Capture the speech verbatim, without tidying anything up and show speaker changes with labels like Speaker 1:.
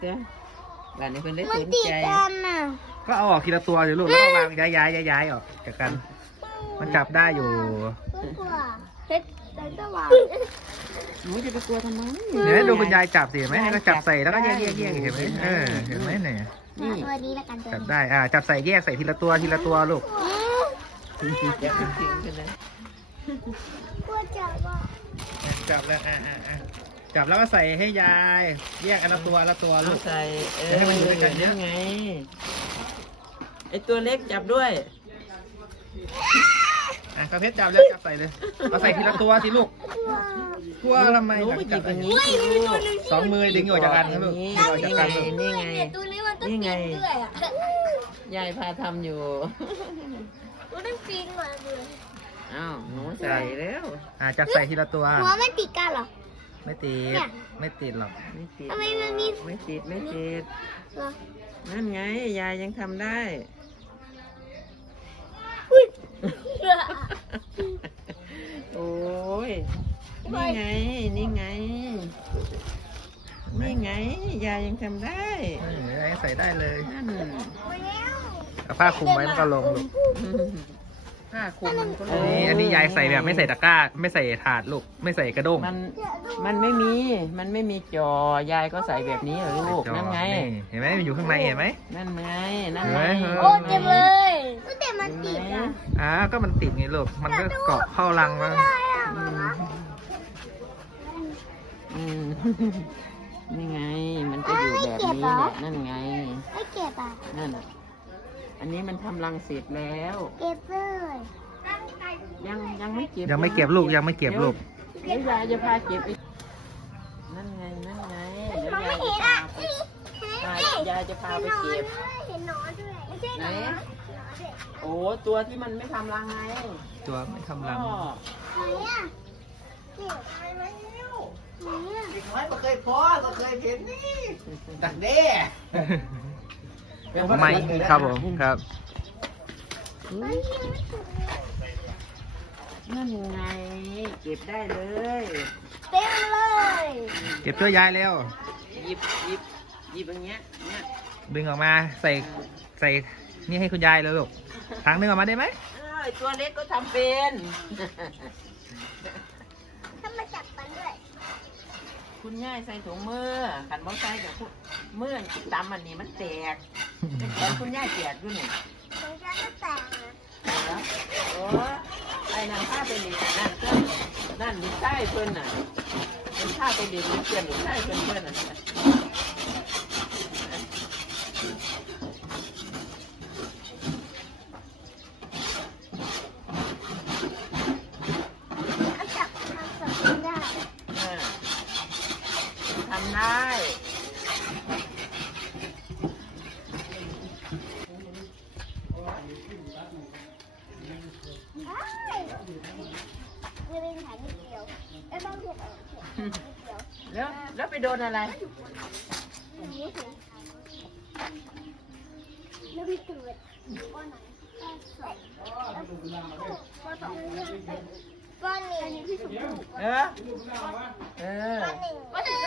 Speaker 1: เจ้าบ้านนี้เพิ่นได้
Speaker 2: มั
Speaker 1: ส
Speaker 2: น
Speaker 1: น
Speaker 2: ติด
Speaker 1: ใจ
Speaker 2: กันน่ะ
Speaker 3: ก็เอาออกทีละตัวเดี๋ยวลูกแล้วก็วางย้ายย้ายย้ายย้ายออกจากกัน มันจับได้อยู่
Speaker 2: ไม่กลัวเพชรแต่ก็วาง
Speaker 1: หนูจะไปกลัวทำไม
Speaker 3: เดี๋ยวให้ดูคุณยายจับสิเห็นไหมก็จับใส่แล้วก็แยกแยกแยกเห็นไหมเออเห็นไหมเนี่ย
Speaker 1: นี่
Speaker 2: ตัวนี้ละกันตัว
Speaker 3: จับ
Speaker 2: นี้
Speaker 3: ได้อ่าจับใส่แยกใส่ทีละตัวทีละตัวลูก
Speaker 1: อย่าไปทิ้งกันนะ
Speaker 2: กลัวจับอ่ะ
Speaker 3: จับแล้วอ่าอ่าอ่าจับแล้วก็ใส่ให้ยายแยกอันละตัวอันละตัว
Speaker 1: เอา
Speaker 3: ลูก
Speaker 1: ใส่เออ
Speaker 3: ให้มันอยู่ด้วยกันเยอะ
Speaker 1: ไงไอตัวเล็กจับด้วย
Speaker 3: อ่ะกระเพชรจับแล้วจับใส่เลยเอาใส่ทีละตัวสิลูกกลัวทำไม
Speaker 1: หนูไปหยิบอย่างนี้สิลูก
Speaker 3: สองมือดึงออกจากกันนะลูกดึงออกจากกันลูก
Speaker 1: นี่ไง
Speaker 2: ตัวนี้มันต้อง
Speaker 1: นี่
Speaker 2: ปี
Speaker 1: ไง
Speaker 2: นด้วยอ่ะ
Speaker 1: ยายพาทำอยู่
Speaker 2: มันต้องปีนมาเลย
Speaker 1: อ้าวหนูใส่แล้ว
Speaker 3: อ่าจับใส่ทีละตัว
Speaker 2: หัวมันติดกันเหรอ
Speaker 3: ไม่ติด
Speaker 2: เนี่ย
Speaker 3: ไม่ติดหรอก
Speaker 1: ไม่ติด
Speaker 2: ทำไมมันมี
Speaker 1: ไม่ติดไม่ติด
Speaker 2: เหรอ
Speaker 1: นั่นไงยายยังทำได้
Speaker 2: อุ้ย
Speaker 1: โอ้ยนี่ไงนี่ไงนี่ไงยายยังทำได้
Speaker 3: เออใส่ได้เลย
Speaker 1: นั่น
Speaker 3: เอาผ้าคลุมไว้มันก็ลงลูก
Speaker 1: ผ้าคลุมมันก็เล
Speaker 3: อันนี้อันนี้ยายใส่แบบไม่ใส่ตะกร้า ไม่ใส่ถาดลูก ไม่ใส่กระด้ง
Speaker 1: มันมันไม่มีมันไม่มีจอยายก็ใส่แบบนี้เหรอลูก
Speaker 3: ใส่จอ
Speaker 1: นั่นไง
Speaker 3: เห็นไหมมันอยู่ข้างในเห็นไหม
Speaker 1: นั่นไงนั่นไง
Speaker 3: เห็นไหม
Speaker 2: โอ้เต็มเลยแต่มันติดอ่ะ
Speaker 3: อ่าก็มันติดไงลูก มันก็เกาะเข้ารังแล้ว
Speaker 2: ได้อ่ะ
Speaker 1: อืมอืมนี่ไง มันจะอยู่แบบนี้แหละนั่นไง
Speaker 2: ไม่เก็บอ่ะ
Speaker 1: นั่นอ่ะ อันนี้มันทำรังเสร็จแล้ว
Speaker 2: เก็บเลย
Speaker 1: ยังยังไม่เก็บ
Speaker 3: ยังไม่เก็บลูก ยังไม่เก็บลูก
Speaker 1: เดี๋ยวยายจะพาเก็บอีกนั่นไงนั่นไงเดี๋ยวยายจะพาไปพายายจะพาไปเก็บ
Speaker 2: เห็นหนอนด้วยไม่ใช่หน
Speaker 1: ไหน
Speaker 2: อน
Speaker 1: โอ้ตัวที่มันไม่ทำรังไง
Speaker 3: ตัวไม่ทำรัง
Speaker 1: ก็
Speaker 2: ไหนอ่ะนี่ไหนอ่ะ
Speaker 4: เด็กน้อยก็เคยพอก็เคยเห็นนี่ตักเด้
Speaker 3: ไม่ครับผมครับ
Speaker 2: ไม่ใช่ไม่ถูกเลย
Speaker 1: นั่นไง เก็บได้เลย
Speaker 2: เต็มเลย
Speaker 3: เก็บช่วยยายเร็ว
Speaker 1: หยิบหยิบหยิบอย่างเงี้ยเนี่ย
Speaker 3: ดึงออกมาใส่ใส่นี่ให้คุณยายเลยลูกทางนึงออกมาได้ไหม
Speaker 1: เออตัวเล็กก็ทำเป็น
Speaker 2: ถ้ามาจับกันด้วย
Speaker 1: คุณย่ายใส่ถุงมือขันบ่ใส่กับคุณมือตำอันนี้มันแตกแล้วคุณย่ายแตกด้วยเนี่ย
Speaker 2: ของฉันก็แต่งนะ
Speaker 1: โอ้ไอ้นางผ้าไปหลีนั่นก็นั่นลูกชายเพิ่นน่ะเป็นผ้าไปหลีเพื่อนลูกชายเพิ่นเพิ่นน่ะ
Speaker 2: เอาจับทำสำเร็จได้
Speaker 1: เออทำได้
Speaker 2: ได้ไม่เป็นฐานนิดเดียวไอ้บ้างเผ็ดเออเผ็ดนิดเดียว
Speaker 1: แล้วแล้วไปโดนอะไร
Speaker 2: อย่างนี้ถึงแล้วมีตื่นก้อนไหนก้อนสองก้อนสองก้อนนี้พี่สุก
Speaker 1: เออเออ
Speaker 2: ก้อนหนึ่งก้อนหนึ่ง